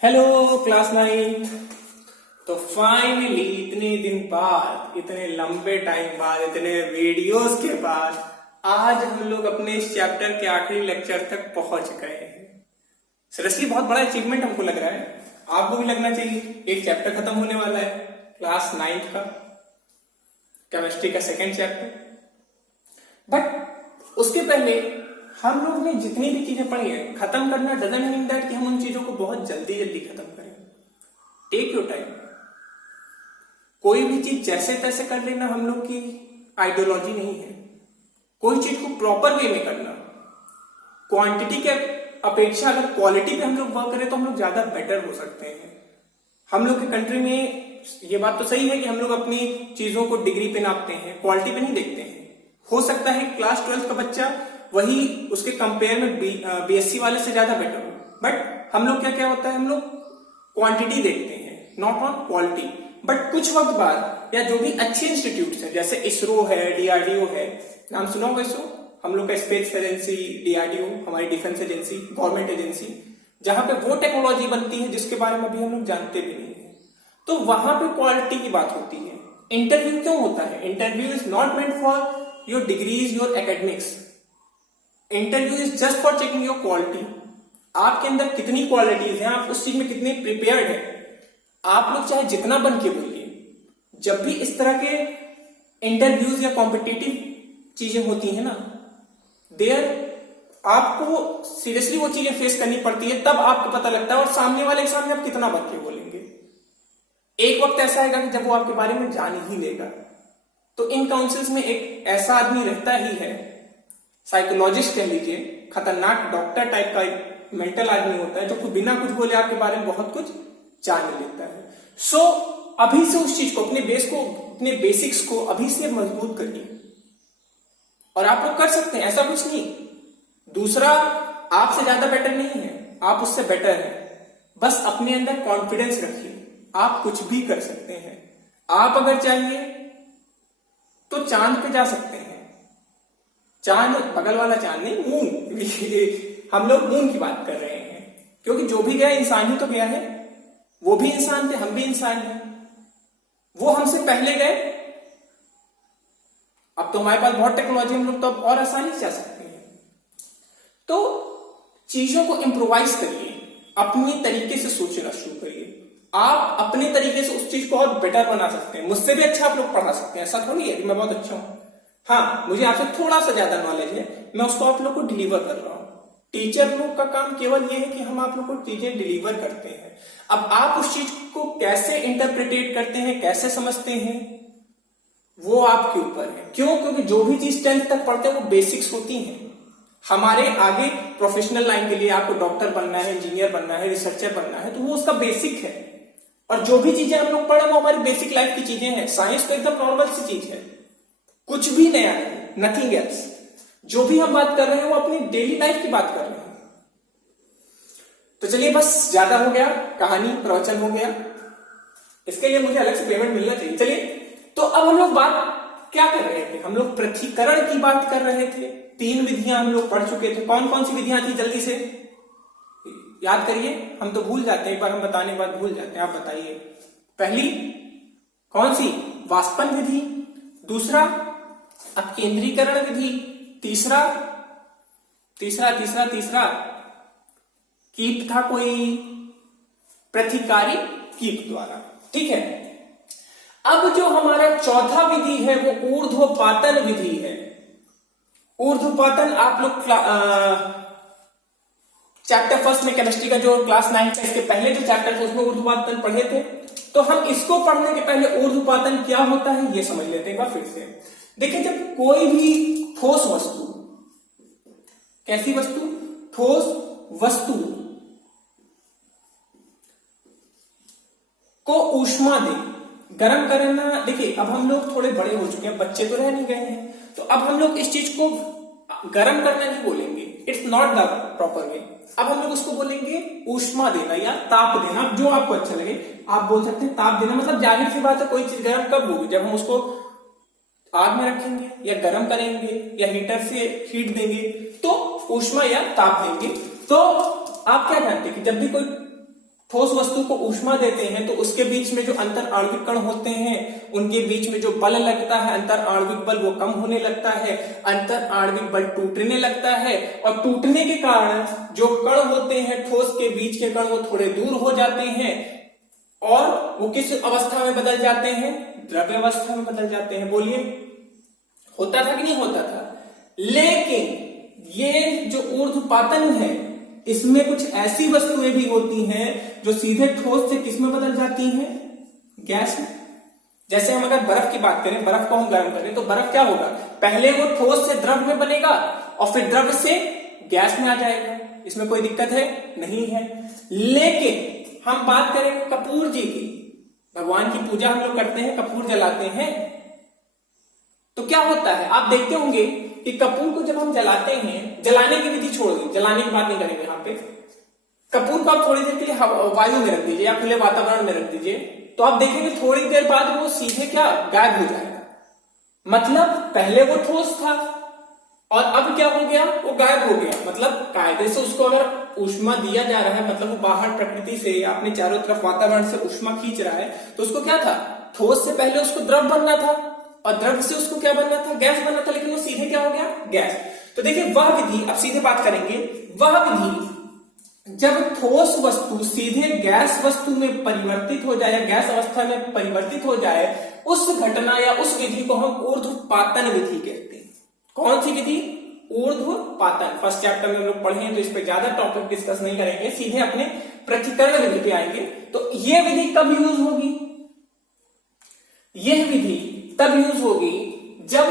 Hello class 9। तो finally इतने दिन बाद, इतने लंबे टाइम बाद, इतने वीडियोस के बाद आज हम लोग अपने इस चैप्टर के आखिरी लेक्चर तक पहुंच गए हैं। सीरियसली बहुत बड़ा अचीवमेंट हमको लग रहा है, आपको भी लगना चाहिए। एक चैप्टर खत्म होने वाला है, क्लास 9 का केमिस्ट्री का सेकेंड चैप्टर। बट उसके पहले हम लोग ने जितनी भी चीजें पढ़ी है, खत्म करना डजंट मीन दैट कि हम उन चीजों को बहुत जल्दी जल्दी खत्म करें। Take your time. कोई भी चीज जैसे तैसे कर लेना हम लोग की आइडियोलॉजी नहीं है। कोई चीज को प्रॉपर वे में करना, क्वांटिटी के अपेक्षा अगर क्वालिटी पे हम लोग वर्क करें तो हम लोग ज्यादा बेटर हो सकते हैं। हम लोग के कंट्री में ये बात तो सही है कि हम लोग अपनी चीजों को डिग्री पे नापते हैं, क्वालिटी पे नहीं देखते हैं। हो सकता है क्लास 12 का बच्चा वही उसके कंपेयर में बीएससी वाले से ज्यादा बेटर हो, बट हम लोग क्या होता है, हम लोग क्वांटिटी देखते हैं, नॉट ऑन क्वालिटी। बट कुछ वक्त बाद या जो भी अच्छे इंस्टीट्यूट है, जैसे इसरो है, डीआरडीओ है, नाम सुना होगा इसरो, हम लोग का स्पेस एजेंसी, डीआरडीओ हमारी डिफेंस एजेंसी, गवर्नमेंट एजेंसी, जहां पे वो टेक्नोलॉजी बनती है जिसके बारे में अभी हम लोग जानते भी नहीं है, तो वहां पे क्वालिटी की बात होती है। इंटरव्यू क्यों होता है? Interview is not meant for your degrees, your academics. Interview is just for checking your quality. आपके अंदर कितनी क्वालिटीज हैं, आप उस चीज में कितने प्रिपेयर्ड हैं। आप लोग चाहे जितना बन के बोलिए, जब भी इस तरह के इंटरव्यूज या कॉम्पिटिटिव चीजें होती हैं ना, देयर आपको सीरियसली वो चीजें फेस करनी पड़ती है, तब आपको पता लगता है और सामने वाले के सामने आप कितना बन के बोलेंगे। एक वक्त ऐसा आएगा कि जब वो आपके बारे में जान ही लेगा। तो इन काउंसिल्स में एक ऐसा आदमी रहता ही है, साइकोलॉजिस्ट कह लीजिए, खतरनाक डॉक्टर टाइप का मेंटल आदमी होता है, जो बिना कुछ बोले आपके बारे में बहुत कुछ जान लेता है। सो अभी से उस चीज को, अपने बेस को, अपने बेसिक्स को अभी से मजबूत करिए। और आप लोग कर सकते हैं, ऐसा कुछ नहीं। दूसरा आपसे ज्यादा बेटर नहीं है, आप उससे बेटर हैं। बस अपने अंदर कॉन्फिडेंस रखिए, आप कुछ भी कर सकते हैं। आप अगर चाहिए तो चांद पे जा सकते हैं। चांद बगल वाला चांद नहीं, मून। हम लोग मून की बात कर रहे हैं, क्योंकि जो भी गया इंसान ही तो गया है। वो भी इंसान थे, हम भी इंसान हैं। वो हमसे पहले गए, अब तो हमारे पास बहुत टेक्नोलॉजी, हम लोग तो अब और आसानी से जा सकते हैं। तो चीजों को इंप्रोवाइज करिए, अपनी तरीके से सोचना शुरू करिए। आप अपने तरीके से उस चीज को और बेटर बना सकते हैं। मुझसे भी अच्छा आप लोग पढ़ा सकते हैं, ऐसा थोड़ी है कि मैं बहुत अच्छा हूं। हाँ, मुझे आपसे थोड़ा सा ज्यादा नॉलेज है, मैं उसको आप लोग को डिलीवर कर रहा हूं। टीचर लोग का काम केवल ये है कि हम आप लोग को चीजें डिलीवर करते हैं। अब आप उस चीज को कैसे इंटरप्रिटेट करते हैं, कैसे समझते हैं, वो आपके ऊपर है। क्यों? क्योंकि जो भी चीज 10th तक पढ़ते हैं वो बेसिक्स होती हैं। हमारे आगे प्रोफेशनल लाइन के लिए आपको डॉक्टर बनना है, इंजीनियर बनना है, रिसर्चर बनना है, तो वो उसका बेसिक है। और जो भी चीजें हम लोग पढ़े वो हमारी बेसिक लाइफ की चीजें हैं। साइंस तो एकदम नॉर्मल सी चीज है, कुछ भी नया नहीं, नथिंग एल्स। जो भी हम बात कर रहे हैं वो अपनी डेली लाइफ की बात कर रहे हैं। तो चलिए, बस ज्यादा हो गया, कहानी प्रवचन हो गया, इसके लिए मुझे अलग से पेमेंट मिलना चाहिए। चलिए, तो अब हम लोग बात क्या कर रहे थे? हम लोग पृथक्करण की बात कर रहे थे। 3 विधियां हम लोग पढ़ चुके थे। कौन कौन सी विधियां थी? जल्दी से याद करिए, हम तो भूल जाते हैं, एक बार हम बताने के बाद भूल जाते हैं। आप बताइए, पहली कौन सी? वाष्पन विधि। दूसरा अपकेंद्रीकरण विधि। तीसरा कीप था कोई, प्रतिकारी कीप द्वारा। ठीक है। अब जो हमारा चौथा विधि है वो ऊर्ध्वपातन विधि है। ऊर्ध्वपातन आप लोग चैप्टर फर्स्ट में केमिस्ट्री का जो क्लास 9 का, इसके पहले जो चैप्टर थे उसमें ऊर्ध्वपातन पढ़े थे। तो हम इसको पढ़ने के पहले ऊर्ध्वपातन क्या होता है ये समझ लेते हैं एक बार फिर से। देखिए, जब कोई भी ठोस वस्तु, कैसी वस्तु? ठोस वस्तु को ऊष्मा दे, गर्म करना। देखिए, अब हम लोग थोड़े बड़े हो चुके हैं, बच्चे तो रह नहीं गए हैं, तो अब हम लोग इस चीज को गर्म करना नहीं बोलेंगे, it's not the proper way. अब हम लोग उसको बोलेंगे ऊष्मा देना या ताप देना, जो आपको अच्छा लगे आप बोल सकते हैं। ताप देना मतलब जाहिर सी बात है, कोई चीज गर्म कब होगी? जब हम उसको आग में रखेंगे या गर्म करेंगे या हीटर से हीट देंगे, तो ऊष्मा या ताप देंगे। तो आप क्या जानते हैं कि जब भी कोई ठोस वस्तु को ऊष्मा देते हैं तो उसके बीच में जो अंतर आणविक कण होते हैं उनके बीच में जो बल लगता है अंतर आणविक बल वो कम होने लगता है, अंतर आणविक बल टूटने लगता है और टूटने के कारण जो कण होते हैं ठोस के बीच के कण वो थोड़े दूर हो जाते हैं और वो किस अवस्था में बदल जाते हैं? द्रव्य अवस्था में बदल जाते हैं। बोलिए, होता था कि नहीं होता था? लेकिन ये जो ऊर्ध्वपातन है इसमें कुछ ऐसी वस्तुएं भी होती हैं जो सीधे ठोस से किसमें बदल जाती हैं? गैस में। जैसे हम अगर बर्फ की बात करें, बर्फ को हम गर्म करें तो बर्फ क्या होगा? पहले वो ठोस से द्रव में बनेगा और फिर द्रव से गैस में आ जाएगा। इसमें कोई दिक्कत है? नहीं है। लेकिन हम बात करें कपूर जी की, भगवान की पूजा हम लोग करते हैं, कपूर जलाते हैं, तो क्या होता है? आप देखते होंगे कि कपूर को जब हम जलाते हैं, जलाने की विधि छोड़ दी, जलाने की बात नहीं करेंगे यहाँ पे, कपूर को आप थोड़ी देर के लिए वायु में रख दीजिए या खुले वातावरण में रख दीजिए तो आप देखेंगे थोड़ी देर बाद वो सीधे क्या गायब हो जाएगा। मतलब पहले वो ठोस था और अब क्या हो गया? वो गायब हो गया। मतलब कायदे से उसको अगर ऊष्मा दिया जा रहा है, मतलब वो बाहर प्रकृति से या अपने चारों तरफ वातावरण से ऊष्मा खींच रहा है, तो उसको क्या था? ठोस से पहले उसको द्रव बनना था और द्रव से उसको क्या बनना था? गैस बनना था, लेकिन वो सीधे क्या हो गया? गैस। तो देखिए वह विधि, अब सीधे बात करेंगे, वह विधि जब ठोस वस्तु सीधे गैस वस्तु में परिवर्तित हो जाए या गैस अवस्था में परिवर्तित हो जाए, उस घटना या उस विधि को हम ऊर्ध्वपातन विधि कहते हैं। कौन सी विधि? ऊर्ध्वपातन। फर्स्ट चैप्टर में हम लोग पढ़े हैं तो इस पे ज्यादा टॉपिक डिस्कस नहीं करेंगे, सीधे अपने पृथक्करण विधि पे आएंगे। तो यह विधि कब यूज होगी? यह विधि तब यूज होगी जब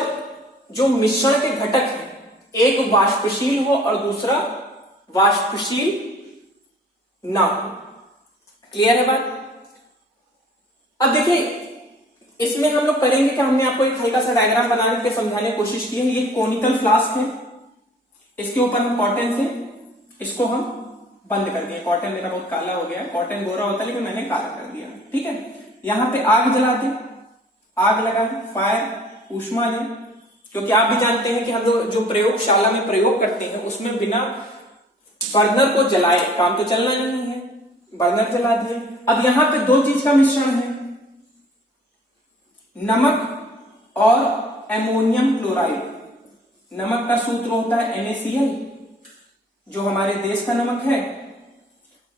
जो मिश्रण के घटक है, एक वाष्पशील हो और दूसरा वाष्पशील ना हो। क्लियर है बात? अब देखिए इसमें हम लोग करेंगे कि हमने आपको एक हल्का सा डायग्राम बनाने के समझाने की कोशिश की है। ये कोनिकल फ्लास्क है, इसके ऊपर हम कॉटन से इसको हम बंद कर दिए। कॉटन मेरा बहुत काला हो गया है, कॉटन गोरा होता है लेकिन मैंने काला कर दिया। ठीक है, यहां पे आग जला दी, आग लगा, फायर, ऊष्मा दें, क्योंकि आप भी जानते हैं कि हम लोग जो प्रयोगशाला में प्रयोग करते हैं उसमें बिना बर्नर को जलाए काम तो चलना नहीं है। बर्नर जला दिए। अब यहां पे दो चीज का मिश्रण है, नमक और एमोनियम क्लोराइड। नमक का सूत्र होता है NaCl, जो हमारे देश का नमक है,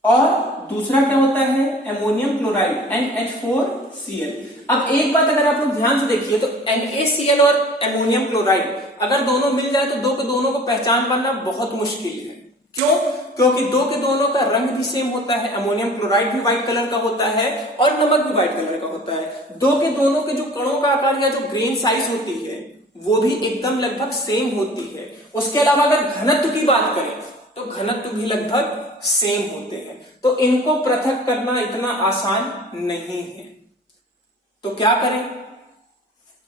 और दूसरा क्या होता है? Ammonium chloride, NH4Cl। अब एक बात अगर आप लोग ध्यान से देखिए तो NaCl और एमोनियम क्लोराइड अगर दोनों मिल जाए तो दो के दोनों को पहचान पाना बहुत मुश्किल है। क्यों? क्योंकि दो के दोनों का रंग भी सेम होता है, एमोनियम क्लोराइड भी व्हाइट कलर का होता है और नमक भी व्हाइट कलर का होता है। दो के दोनों के जो कणों का आकार या जो ग्रेन साइज होती है वो भी एकदम लगभग सेम होती है। उसके अलावा अगर घनत्व की बात करें तो घनत्व भी लगभग सेम होते हैं। तो इनको पृथक करना इतना आसान नहीं है। तो क्या करें?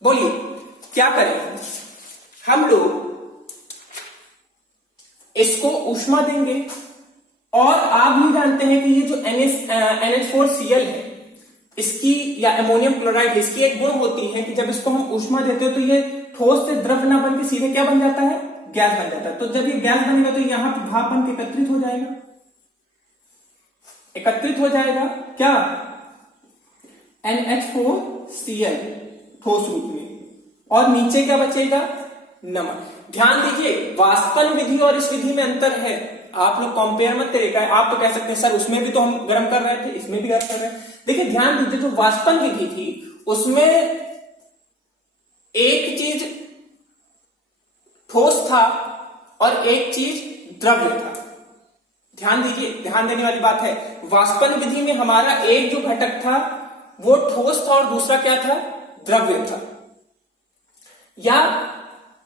बोलिए क्या करें? हम लोग इसको ऊष्मा देंगे और आप भी जानते हैं कि ये जो NH4Cl है इसकी या एमोनियम क्लोराइड, इसकी एक गुण होती है कि जब इसको हम ऊष्मा देते हैं तो ये ठोस से द्रव ना बन के सीधे क्या बन जाता है? गैस बन जाता है। तो जब ये गैस बनेगा तो यहां पर भाप बन के एकत्रित हो जाएगा। एकत्रित हो जाएगा क्या? NH4Cl ठोस रूप में, और नीचे क्या बचेगा? नमक। ध्यान दीजिए वाष्पन विधि और इस विधि में अंतर है। आप लोग कंपेयर मत करिएगा। आप तो कह सकते हैं सर उसमें भी तो हम गर्म कर रहे थे, इसमें भी गर्म कर रहे हैं। देखिए ध्यान दीजिए, जो वाष्पन विधि थी उसमें एक चीज ठोस था और एक चीज द्रव्य था। ध्यान दीजिए, ध्यान देने वाली बात है। वाष्पन विधि में हमारा एक जो घटक था वो ठोस था और दूसरा क्या था? द्रव्य था। या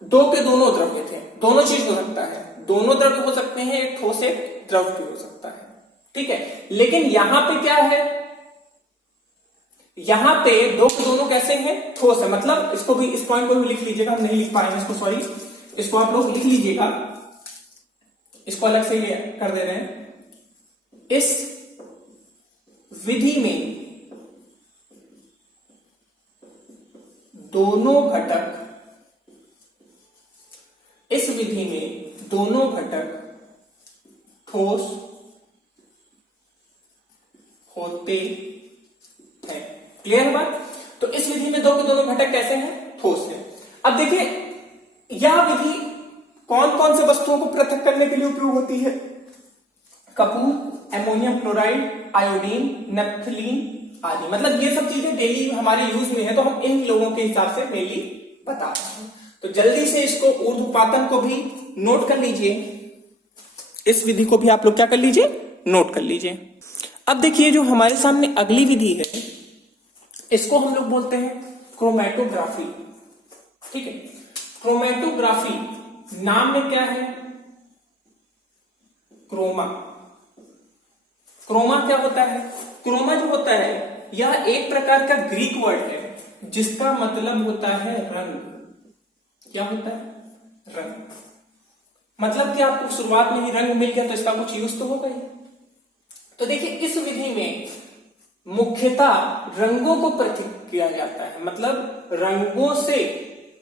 दो के दोनों द्रव्य थे। दोनों चीज हो सकता है, दोनों द्रव्य हो सकते हैं, एक ठोस एक द्रव भी हो सकता है। ठीक है, लेकिन यहां पे क्या है? यहां पे दो के दोनों कैसे हैं? ठोस है। मतलब इसको भी, इस पॉइंट को भी लिख लीजिएगा, हम नहीं लिख पाएंगे इसको, सॉरी, इसको आप लोग लिख लीजिएगा, इसको अलग से कर दे रहे हैं। इस विधि में दोनों घटक, इस विधि में दोनों घटक ठोस होते हैं। क्लियर है बात? तो इस विधि में दो के दोनों घटक कैसे हैं? ठोस है। अब देखिए यह विधि कौन कौन से वस्तुओं को पृथक करने के लिए उपयोग होती है? Kapoor, ammonium chloride, iodine, naphthalene आदि। मतलब ये सब चीजें डेली हमारे यूज में है, तो हम इन लोगों के हिसाब से मेनली बता रहे हैं। तो जल्दी से इसको ऊर्ध्वपातन को भी नोट कर लीजिए, इस विधि को भी आप लोग क्या कर लीजिए? नोट कर लीजिए। अब देखिए जो हमारे सामने अगली विधि है इसको हम लोग बोलते हैं क्रोमैटोग्राफी। ठीक है, क्रोमैटोग्राफी नाम में क्या है? क्रोमा। क्रोमा क्या होता है? क्रोमा जो होता है यह एक प्रकार का ग्रीक वर्ड है जिसका मतलब होता है रंग। क्या होता है? रंग। मतलब कि आपको शुरुआत में ही रंग मिल गया तो इसका कुछ यूज तो होगा ही। तो देखिए इस विधि में मुख्यतः रंगों को पृथक किया जाता है। मतलब रंगों से,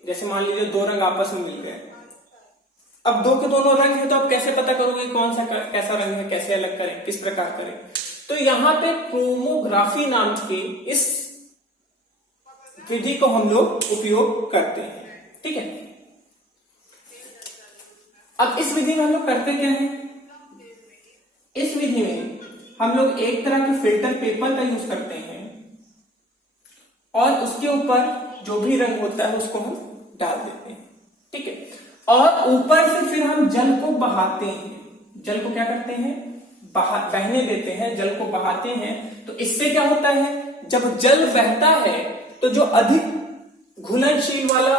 जैसे मान लीजिए दो रंग आपस में मिल गए, अब दो के दोनों रंग है तो आप कैसे पता करोगे कौन सा कैसा रंग है, कैसे अलग करें, किस प्रकार करें? तो यहां पे क्रोमोग्राफी नाम की इस विधि को हम लोग उपयोग करते हैं। ठीक है, अब इस विधि में हम लोग करते क्या है? इस विधि में हम लोग एक तरह के फिल्टर पेपर का यूज करते हैं और उसके ऊपर जो भी रंग होता है उसको हम डाल देते हैं। ठीक है, और ऊपर से फिर हम जल को बहाते हैं। जल को क्या करते हैं? बहने देते हैं, जल को बहाते हैं। तो इससे क्या होता है? जब जल बहता है तो जो अधिक घुलनशील वाला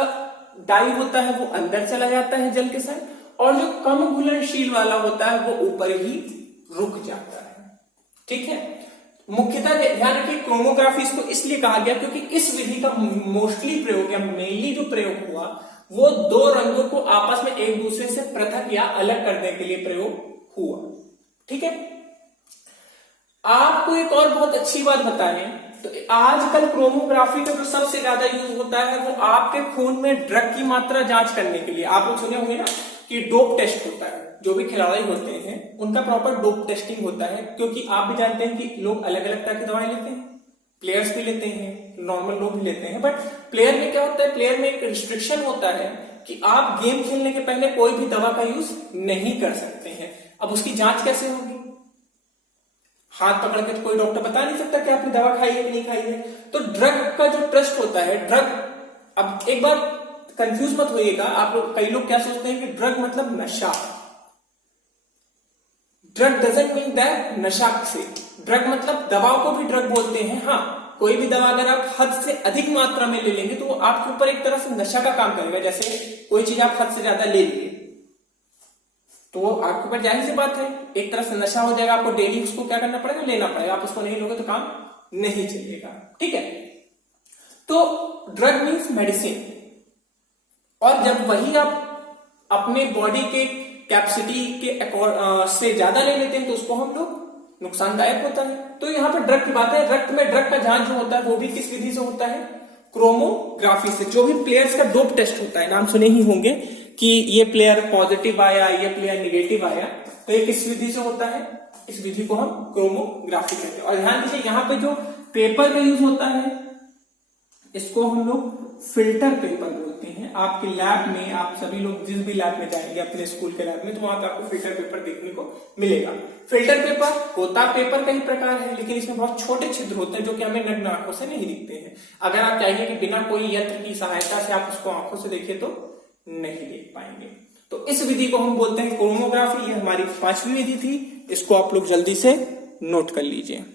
डाई होता है वो अंदर चला जाता है जल के साथ, और जो कम घुलनशील वाला होता है वो ऊपर ही रुक जाता है। ठीक है, मुख्यतः ध्यान रखिए क्रोमोग्राफी इसको इसलिए कहा गया क्योंकि इस विधि का मोस्टली प्रयोग या मेनली जो प्रयोग हुआ वो दो रंगों को आपस में एक दूसरे से पृथक या अलग करने के लिए प्रयोग हुआ। ठीक है, आपको एक और बहुत अच्छी बात बताएं तो आजकल क्रोमोग्राफी का जो सबसे ज्यादा यूज होता है वो आपके खून में ड्रग की मात्रा जांच करने के लिए। आप लोग सुने होंगे ना कि डोप टेस्ट होता है, जो भी खिलाड़ी होते हैं उनका प्रॉपर डोप टेस्टिंग होता है, क्योंकि आप भी जानते हैं कि लोग अलग अलग तरह की दवाएं लेते हैं, प्लेयर्स भी लेते हैं, नॉर्मल लोग भी लेते हैं। बट प्लेयर में क्या होता है? प्लेयर में एक रिस्ट्रिक्शन होता है कि आप गेम खेलने के पहले कोई भी दवा का यूज नहीं कर सकते हैं। अब उसकी जांच कैसे होगी? हाथ पकड़ के तो कोई डॉक्टर बता नहीं सकता कि आपने दवा खाई है कि नहीं खाई है। तो ड्रग का जो ट्रस्ट होता है, ड्रग, अब एक बार कंफ्यूज मत होइएगा, आप लोग, कई लोग क्या सोचते हैं कि ड्रग मतलब नशा। ड्रग डजंट मीन दैट नशा से। ड्रग मतलब दवाओं को भी ड्रग बोलते हैं। हाँ, कोई भी दवा अगर आप हद से अधिक मात्रा में ले लेंगे तो वो आपके ऊपर एक तरह से नशा का काम करेगा। जैसे कोई चीज आप हद से ज्यादा ले लिए तो वो आपके ऊपर जाहिर सी बात है एक तरह से नशा हो जाएगा, आपको डेली उसको क्या करना पड़ेगा? लेना पड़ेगा। आप उसको नहीं लोगे तो काम नहीं चलेगा। ठीक है, तो ड्रग मीन्स मेडिसिन, और जब वही आप अपने बॉडी के कैपेसिटी के से ज्यादा ले लेते हैं तो उसको हम लोग नुकसानदायक होता है। तो यहाँ पे ड्रग की बात है। रक्त में ड्रग का जांच जो होता है वो भी किस विधि से होता है? क्रोमोग्राफी से। जो भी प्लेयर्स का डोप टेस्ट होता है, नाम सुने ही होंगे कि ये प्लेयर पॉजिटिव आया, ये प्लेयर निगेटिव आया, तो ये किस विधि से होता है? इस विधि को हम क्रोमोग्राफी कहते हैं। और ध्यान दीजिए यहाँ पे जो पेपर का यूज होता है इसको हम लोग फिल्टर पेपर बोलते हैं। आपके लैब में, आप सभी लोग जिस भी लैब में जाएंगे अपने स्कूल के लैब में, तो वहां पे आपको फिल्टर पेपर देखने को मिलेगा। फिल्टर पेपर होता पेपर का ही प्रकार है, लेकिन इसमें बहुत छोटे छिद्र होते हैं जो कि हमें नग्न आंखों से नहीं दिखते हैं। अगर आप चाहिए कि बिना कोई यंत्र की सहायता से आप उसको आंखों से देखिए तो नहीं देख पाएंगे। तो इस विधि को हम बोलते हैं क्रोमोग्राफी। ये हमारी 5वीं विधि थी, इसको आप लोग जल्दी से नोट कर लीजिए।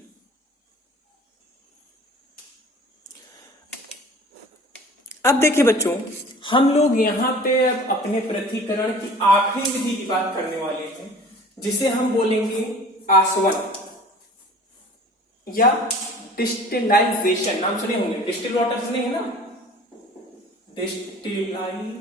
अब देखिए बच्चों, हम लोग यहाँ पे अब अपने पृथक्करण की आखिरी विधि की बात करने वाले हैं, जिसे हम बोलेंगे आसवन या डिस्टिलाइजेशन। नाम सुने होंगे, डिस्टिल वाटर सुने हैं ना? डिस्टिलाइजेशन।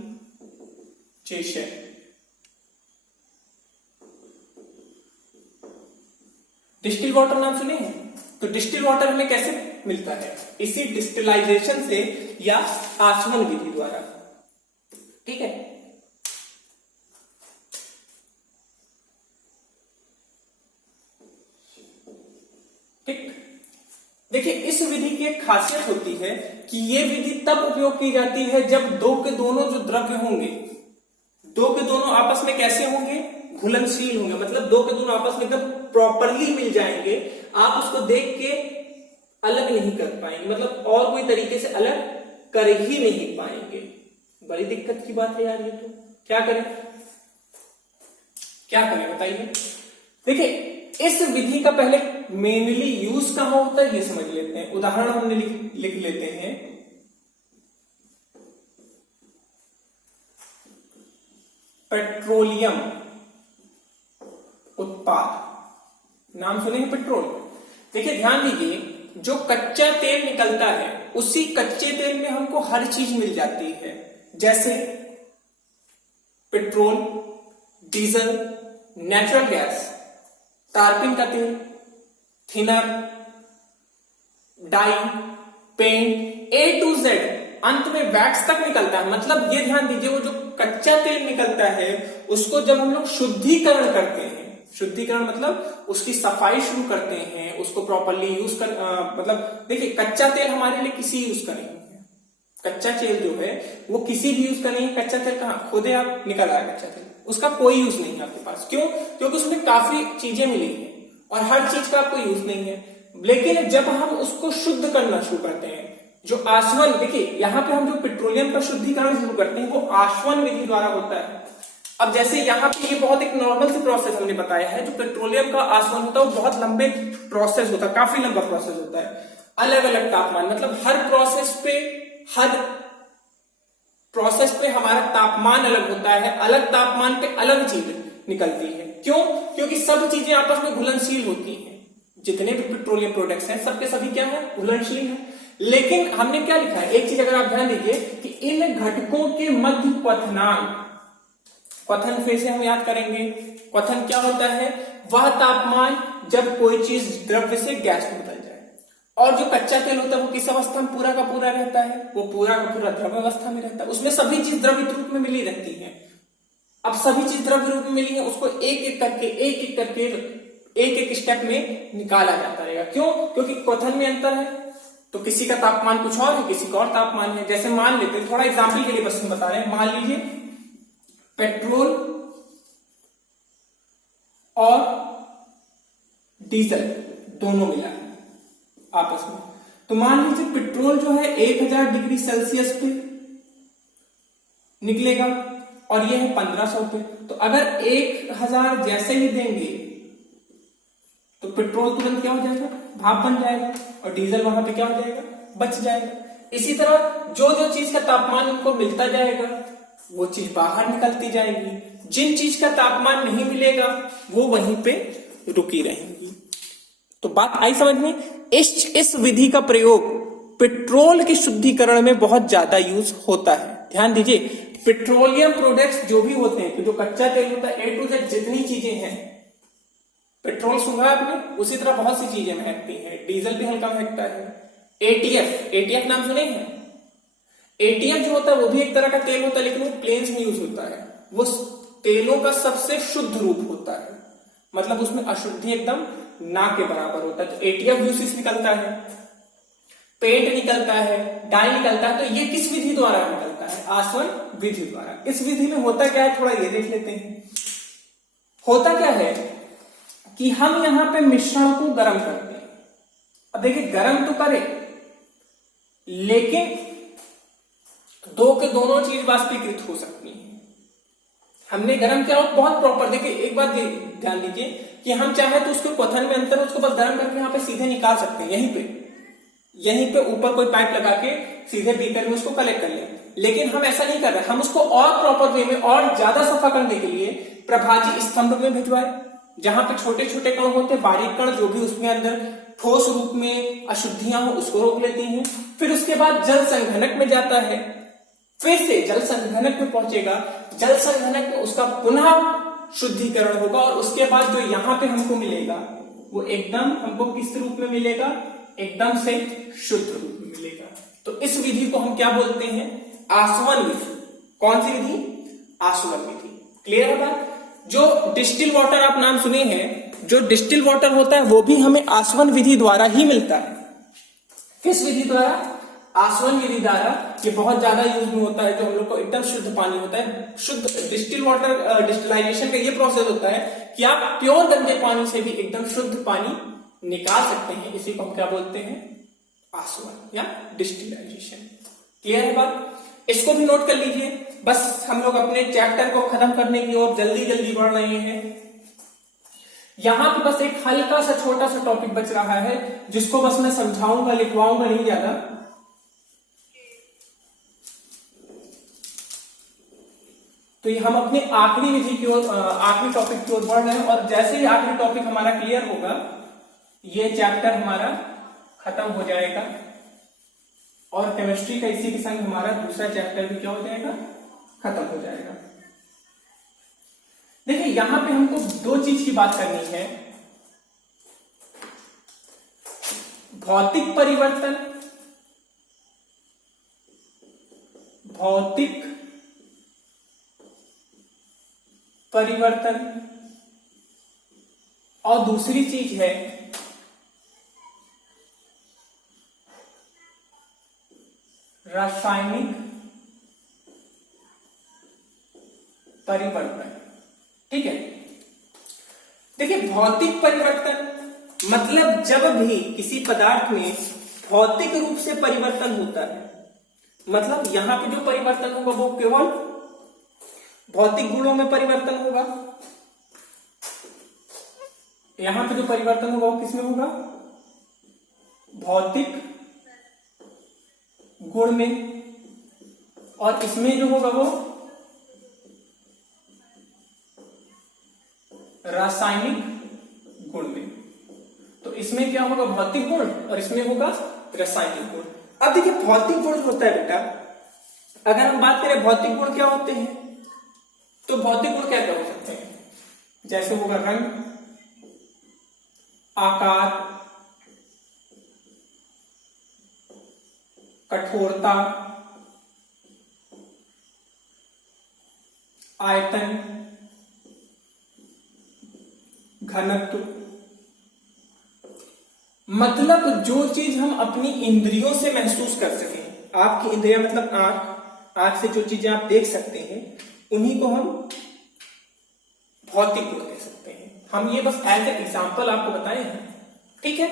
डिस्टिल वाटर नाम सुने हैं? तो डिस्टिल वाटर हमें कैसे मिलता है? इसी डिस्टिलाइजेशन से या आचमन विधि द्वारा। ठीक है, ठीक। देखिए इस विधि की एक खासियत होती है कि ये विधि तब उपयोग की जाती है जब दो के दोनों जो द्रव्य होंगे, दो के दोनों आपस में कैसे होंगे, घुलनशील होंगे, मतलब दो के दोनों आपस में एकदम प्रॉपरली मिल जाएंगे, आप उसको देख के अलग नहीं कर पाएंगे, मतलब और कोई तरीके से अलग कर ही नहीं पाएंगे। बड़ी दिक्कत की बात है यार ये, तो क्या करें, क्या करें बताइए। देखिए इस विधि का पहले मेनली यूज कहां होता है ये समझ लेते हैं। उदाहरण हमने लिख लेते हैं, पेट्रोलियम उत्पाद, नाम सुनेंगे पेट्रोल। देखिए ध्यान दीजिए, जो कच्चा तेल निकलता है उसी कच्चे तेल में हमको हर चीज मिल जाती है, जैसे पेट्रोल, डीजल, नेचुरल गैस, टारपिन का तेल, thinner, dye, paint, A to Z, अंत में वैक्स तक निकलता है। मतलब ये ध्यान दीजिए, वो जो कच्चा तेल निकलता है उसको जब हम लोग शुद्धिकरण करते हैं, शुद्धिकरण मतलब उसकी सफाई शुरू करते हैं, उसको प्रॉपरली यूज कर मतलब देखिए कच्चा तेल हमारे लिए किसी यूज का नहीं है, कच्चा तेल जो है वो किसी भी यूज का नहीं है। कच्चा तेल कहाँ खुदे आप निकल रहा है कच्चा तेल, उसका कोई यूज नहीं है आपके पास। क्यों? क्योंकि उसमें काफी चीजें मिली है और हर चीज का कोई यूज नहीं है। लेकिन जब हम उसको शुद्ध करना शुरू करते हैं, जो आसवन, देखिए यहाँ पे हम जो पेट्रोलियम का शुद्धिकरण शुरू करते हैं वो आसवन विधि द्वारा होता है। अब जैसे यहाँ पे ये बहुत एक नॉर्मल सी प्रोसेस हमने बताया है, जो पेट्रोलियम का आसवन होता है वो बहुत लंबे प्रोसेस होता है, काफी लंबा प्रोसेस होता है, अलग अलग तापमान, मतलब हर प्रोसेस पे हमारा तापमान अलग होता है, अलग तापमान पे अलग चीज निकलती है। क्यों? क्योंकि सब चीजें आपस में घुलनशील होती हैं, जितने भी पेट्रोलियम प्रोडक्ट्स हैं सबके सभी क्या है, घुलनशील है। लेकिन हमने क्या लिखा है, एक चीज अगर आप ध्यान दीजिए कि इन घटकों के मध्य क्वथनांक, क्वथन फिर से हम याद करेंगे, क्वथन क्या होता है, वह तापमान जब कोई चीज द्रव्य से गैस में बदल जाए। और जो कच्चा तेल होता है वो किस अवस्था में पूरा का पूरा रहता है, वो पूरा का पूरा द्रव्य अवस्था में रहता है, उसमें सभी चीज द्रव्य रूप में मिली रहती है। अब सभी चीज द्रव्य रूप में मिली है, उसको एक एक करके एक एक स्टेप में निकाला जाता रहेगा। क्यों? क्योंकि क्वथन में अंतर है, तो किसी का तापमान कुछ और है, किसी का और तापमान है। जैसे मान लेते हैं, थोड़ा एग्जाम्पल के लिए बस हम बता रहे हैं, मान लीजिए पेट्रोल और डीजल दोनों मिला है आपस में, तो मान लीजिए पेट्रोल जो है 1000 डिग्री सेल्सियस पे निकलेगा और ये है 1500 पे। तो अगर 1000 जैसे ही देंगे तो पेट्रोल तुरंत क्या हो जाएगा, भाप बन जाएगा, और डीजल वहां पे क्या हो जाएगा, बच जाएगा। इसी तरह जो जो चीज का तापमान उनको मिलता जाएगा वो चीज बाहर निकलती जाएगी, जिन चीज का तापमान नहीं मिलेगा वो वहीं पे रुकी रहेंगी। तो बात आई समझ में। इस विधि का प्रयोग पेट्रोल के शुद्धिकरण में बहुत ज्यादा यूज होता है। ध्यान दीजिए, पेट्रोलियम प्रोडक्ट्स जो भी होते हैं, तो जो कच्चा तेल होता है, ए टू जेड जितनी चीजें हैं, पेट्रोल सुना आपने, उसी तरह बहुत सी चीजें महकती हैं, डीजल भी हल्का महकता है। एटीएफ नाम सुने हैं? एटीएफ जो होता है वो भी एक तरह का तेल होता है, लेकिन वो प्लेन्स में यूज होता है, वो तेलों का सबसे शुद्ध रूप होता है, मतलब उसमें अशुद्धि एकदम ना के बराबर होता है। तो एटीएफ यूसिस निकलता है, पेंट निकलता है, डाई निकलता है। तो ये किस विधि द्वारा निकलता है, आसवन विधि द्वारा। इस विधि में होता क्या है, थोड़ा ये देख लेते हैं। होता क्या है कि हम यहां पे मिश्रण को गर्म करते हैं। अब देखिए गर्म तो करें, लेकिन दो के दोनों चीज वाष्पीकृत हो सकती है। हमने गर्म किया बहुत प्रॉपर, देखिए एक बात ध्यान दीजिए कि हम चाहे तो उसको क्वथन में अंतर, उसको बस गर्म करके यहाँ पे सीधे निकाल सकते हैं, यहीं पे ऊपर कोई पाइप लगा के सीधे बीकर में उसको कलेक्ट कर ले। लेकिन हम ऐसा नहीं कर रहे, हम उसको और प्रॉपर वे में और ज्यादा सफा करने के लिए प्रभाजी स्तंभ में भिजवाए, जहां पे छोटे छोटे कण होते हैं, बारीक कण जो भी उसमें अंदर ठोस रूप में अशुद्धियां हो उसको रोक लेती हैं। फिर उसके बाद जल संघनक में जाता है, फिर से जल संघनक में पहुंचेगा, जल संघनक में उसका पुनः शुद्धिकरण होगा, और उसके बाद जो यहाँ पे हमको मिलेगा वो एकदम हमको किस रूप में मिलेगा, एकदम से शुद्ध रूप में मिलेगा। तो इस विधि को हम क्या बोलते हैं, आसवन विधि। कौन सी विधि, आसवन विधि। क्लियर है बात। जो डिस्टिल वाटर आप नाम सुने हैं, जो डिस्टिल वाटर होता है वो भी हमें आसवन विधि द्वारा ही मिलता है। किस विधि द्वारा? आसवन विधि द्वारा। ये बहुत ज्यादा यूज में होता है, जो हम लोग को एकदम शुद्ध पानी होता है, शुद्ध डिस्टिल वाटर, डिस्टिलाइजेशन का ये प्रोसेस होता है कि आप प्योर गंदे पानी से भी एकदम शुद्ध पानी निकाल सकते हैं। इसी को हम क्या बोलते हैं? आसवन या डिस्टिलाइजेशन। क्लियर है बात? इसको भी नोट कर लीजिए। बस हम लोग अपने चैप्टर को खत्म करने की ओर जल्दी जल्दी बढ़ रहे हैं। यहां पे बस एक हल्का सा छोटा सा टॉपिक बच रहा है, जिसको बस मैं समझाऊंगा, लिखवाऊंगा नहीं ज्यादा। तो ये हम अपने आखिरी विधि की ओर, आखिरी टॉपिक की ओर बढ़ रहे हैं, और जैसे ही आखिरी टॉपिक हमारा क्लियर होगा, ये चैप्टर हमारा खत्म हो जाएगा, और केमिस्ट्री का इसी के संग हमारा दूसरा चैप्टर भी क्या हो जाएगा? खत्म हो जाएगा। देखिए, यहां पे हमको दो चीज की बात करनी है, भौतिक परिवर्तन, भौतिक परिवर्तन, और दूसरी चीज है रासायनिक परिवर्तन। ठीक है, देखिए, भौतिक परिवर्तन मतलब जब भी किसी पदार्थ में भौतिक रूप से परिवर्तन होता है, मतलब यहां पे जो परिवर्तन होगा वो केवल भौतिक गुणों में परिवर्तन होगा। यहां पे जो परिवर्तन होगा वो किसमें होगा? भौतिक गुण में, और इसमें जो होगा वो रासायनिक गुण में। तो इसमें क्या होगा? भौतिक गुण, और इसमें होगा रासायनिक गुण। अब देखिए, भौतिक गुण होता है बेटा, अगर हम बात करें भौतिक गुण क्या होते हैं, तो भौतिक गुण क्या क्या हो सकते हैं? जैसे होगा रंग, आकार, कठोरता, आयतन, घनत्व। मतलब जो चीज हम अपनी इंद्रियों से महसूस कर सकें, आपकी इंद्रिया मतलब आंख, आंख से जो चीजें आप देख सकते हैं, उन्हीं को हम भौतिक गुण कह सकते हैं। हम ये बस एज ए एग्जाम्पल आपको बताए हैं, ठीक है।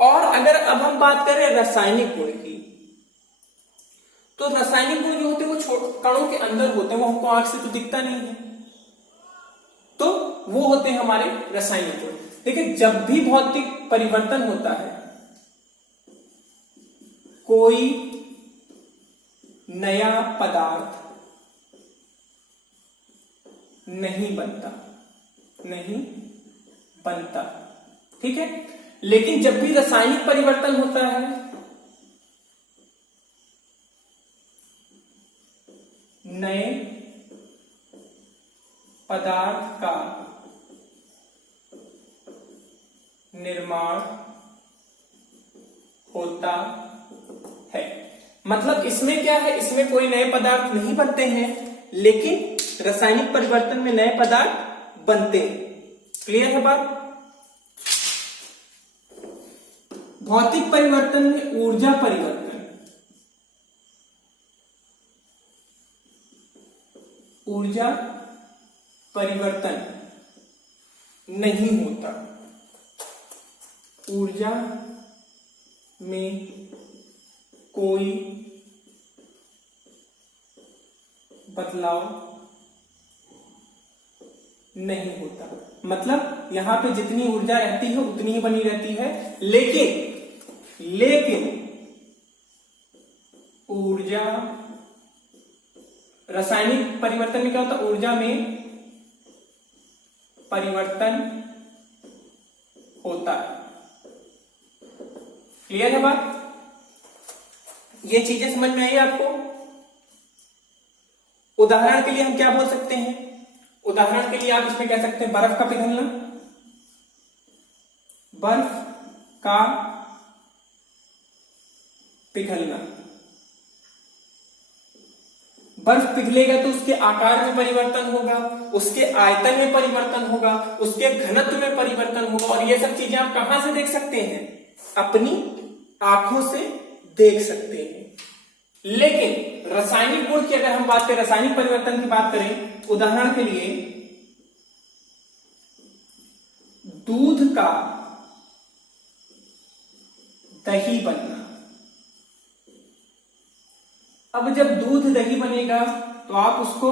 और अगर अब हम बात करें रासायनिक गुण की, तो रासायनिक गुण जो होते हैं वो कणों के अंदर होते हैं, वो हमको आंख से तो दिखता नहीं है, तो वो होते हैं हमारे रासायनिक गुण। देखिए, जब भी भौतिक परिवर्तन होता है, कोई नया पदार्थ नहीं बनता, ठीक है। लेकिन जब भी रासायनिक परिवर्तन होता है, नए पदार्थ का निर्माण होता है। मतलब इसमें क्या है, इसमें कोई नए पदार्थ नहीं बनते हैं, लेकिन रासायनिक परिवर्तन में नए पदार्थ बनते हैं। क्लियर है बात? भौतिक परिवर्तन में ऊर्जा परिवर्तन नहीं होता। ऊर्जा में कोई बदलाव नहीं होता। मतलब यहां पे जितनी ऊर्जा रहती है उतनी ही बनी रहती है, लेकिन ऊर्जा, रासायनिक परिवर्तन में क्या होता है, ऊर्जा में परिवर्तन होता है। क्लियर है बात? ये चीजें समझ में आई आपको? उदाहरण के लिए हम क्या बोल सकते हैं? उदाहरण के लिए आप इसमें कह सकते हैं बर्फ का पिघलना, बर्फ का पिघलना। बर्फ पिघलेगा तो उसके आकार में परिवर्तन होगा, उसके आयतन में परिवर्तन होगा, उसके घनत्व में परिवर्तन होगा, और ये सब चीजें आप कहां से देख सकते हैं? अपनी आंखों से देख सकते हैं। लेकिन रासायनिक गुण की अगर हम बात करें, रासायनिक परिवर्तन की बात करें, उदाहरण के लिए दूध का दही बनना। अब जब दूध दही बनेगा तो आप उसको,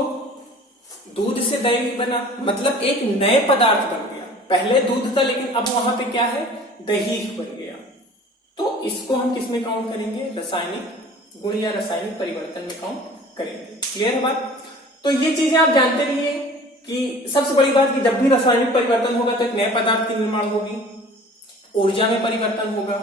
दूध से दही बना मतलब एक नए पदार्थ बन गया। पहले दूध था लेकिन अब वहां पे क्या है, दही बन गया। तो इसको हम किस में काउंट करेंगे, रासायनिक गुण या रासायनिक परिवर्तन में काउंट करेंगे। क्लियर है बात। तो ये चीजें आप जानते रहिए कि सबसे बड़ी बात कि जब भी रासायनिक परिवर्तन होगा तो एक नए पदार्थ की निर्माण होगी, ऊर्जा में परिवर्तन होगा,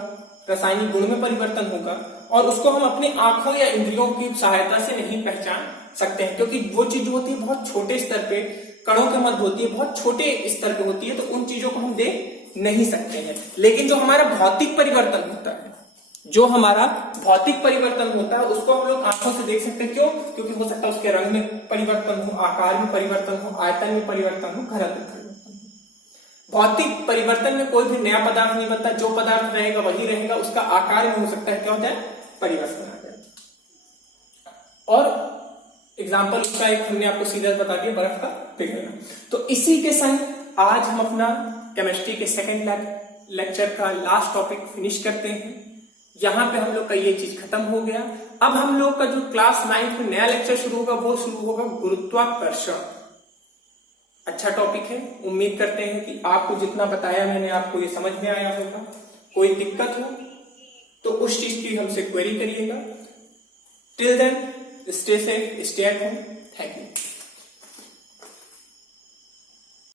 रासायनिक गुण में परिवर्तन होगा, और उसको हम अपनी आंखों या इंद्रियों की सहायता से नहीं पहचान सकते हैं, क्योंकि वो चीज जो होती है बहुत छोटे स्तर पे, कणों के मध्य होती है, बहुत छोटे स्तर पे होती है, तो उन चीजों को हम देख नहीं सकते हैं। लेकिन जो हमारा भौतिक परिवर्तन होता है, जो हमारा भौतिक परिवर्तन होता है, उसको हम लोग आंखों से देख सकते हैं। क्यों? क्योंकि हो सकता है उसके रंग में परिवर्तन हो, आकार में परिवर्तन हो, आयतन में परिवर्तन हो, घनत्व में परिवर्तन हो। भौतिक परिवर्तन में कोई भी नया पदार्थ नहीं बनता, जो पदार्थ रहेगा वही रहेगा, उसका आकार में हो सकता है क्या हो जाए, परिवर्तन आ जाए। और एग्जाम्पल उसका एक हमने आपको सीधा बता दिया, बर्फ का पिघलना। तो इसी के संग आज हम अपना केमिस्ट्री के सेकेंड लेक्चर का लास्ट टॉपिक फिनिश करते हैं। यहां पे हम लोग का ये चीज खत्म हो गया। अब हम लोग का जो क्लास 9 में नया लेक्चर शुरू होगा वो शुरू होगा गुरुत्वाकर्षण। अच्छा टॉपिक है, उम्मीद करते हैं कि आपको जितना बताया मैंने आपको ये समझ में आया होगा। कोई दिक्कत हो तो उस चीज की हमसे क्वेरी करिएगा। Till then stay safe, stay at home. Thank you.